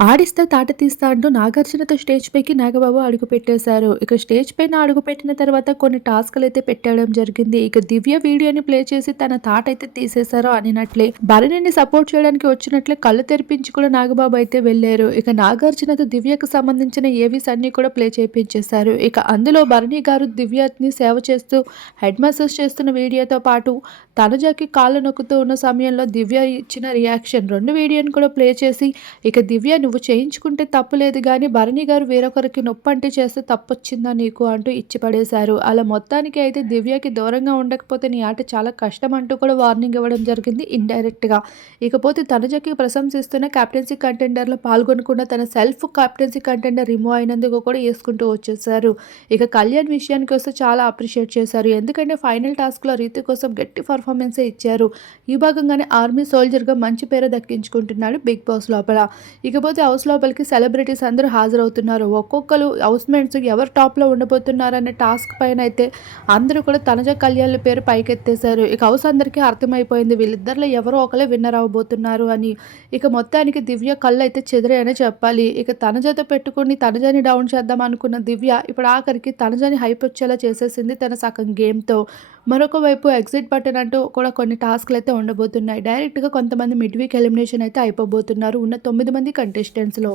ఆడిస్తే తాట తీస్తా అంటూ నాగార్జునతో స్టేజ్ పైకి నాగబాబు అడుగు పెట్టేశారు ఇక స్టేజ్ పైన అడుగు పెట్టిన తర్వాత కొన్ని టాస్క్లు అయితే పెట్టడం జరిగింది. ఇక దివ్య వీడియోని ప్లే చేసి తన తాట అయితే తీసేశారు అనినట్లే. భరణిని సపోర్ట్ చేయడానికి వచ్చినట్లే కళ్ళు తెరిపించి కూడా నాగబాబు అయితే వెళ్ళారు. ఇక నాగార్జునతో దివ్యకు సంబంధించిన ఏవీస్ అన్ని కూడా ప్లే చేయించేశారు ఇక అందులో భరణి గారు దివ్యని సేవ చేస్తూ హెడ్ మసాజ్ చేస్తున్న వీడియోతో పాటు తనుజాకి కాళ్ళు నొక్కుతూ ఉన్న సమయంలో దివ్య ఇచ్చిన రియాక్షన్ రెండు వీడియోని కూడా ప్లే చేసి ఇక దివ్య నువ్వు చేయించుకుంటే తప్పు లేదు కానీ భరణి గారు వేరొకరికి నొప్పి అంటే చేస్తే తప్పొచ్చిందా నీకు అంటూ ఇచ్చి పడేశారు అలా మొత్తానికి అయితే దివ్యకి దూరంగా ఉండకపోతే నీ ఆట చాలా కష్టం అంటూ కూడా వార్నింగ్ ఇవ్వడం జరిగింది ఇండైరెక్ట్గా ఇకపోతే తనుజకి ప్రశంసిస్తున్న కెప్టెన్సీ కంటెండర్లో పాల్గొనకుండా తన సెల్ఫ్ కెప్టెన్సీ కంటెండర్ రిమూవ్ అయినందుకు కూడా వేసుకుంటూ వచ్చేసారు ఇక కళ్యాణ్ విషయానికి వస్తే చాలా అప్రిషియేట్ చేశారు. ఎందుకంటే ఫైనల్ టాస్క్లో రీతి కోసం గట్టి పర్ఫార్మెన్సే ఇచ్చారు. ఈ భాగంగానే ఆర్మీ సోల్జర్గా మంచి పేరు దక్కించుకుంటున్నాడు బిగ్ బాస్ లోపల. ఇకపోతే హౌస్ లోపలికి సెలబ్రిటీస్ అందరూ హాజరవుతున్నారు. ఒక్కొక్కరు హౌస్మేట్స్ ఎవరు టాప్లో ఉండబోతున్నారు అనే టాస్క్ పైన అయితే అందరూ కూడా తనజ కళ్యాణ్ పేరు పైకెత్తేశారు. ఇక హౌస్ అందరికీ అర్థమైపోయింది. వీళ్ళిద్దరిలో ఎవరో ఒకరే విన్నర్ అవ్వబోతున్నారు అని. ఇక మొత్తానికి దివ్య కళ్ళు అయితే చెదిరాయనే చెప్పాలి. ఇక తనజతో పెట్టుకుని తనజని డౌన్ చేద్దాం అనుకున్న దివ్య ఇప్పుడు ఆఖరికి తనజని హైప్ వచ్చేలా చేసేసింది తన సగం గేమ్తో మరొక వైపు ఎగ్జిట్ బటన్ అంటూ కూడా కొన్ని టాస్క్లు అయితే ఉండబోతున్నాయి. డైరెక్ట్గా కొంతమంది మిడ్ వీక్ ఎలిమినేషన్ అయితే అయిపోబోతున్నారు. ఉన్న తొమ్మిది మంది కంటెస్టెంట్స్లో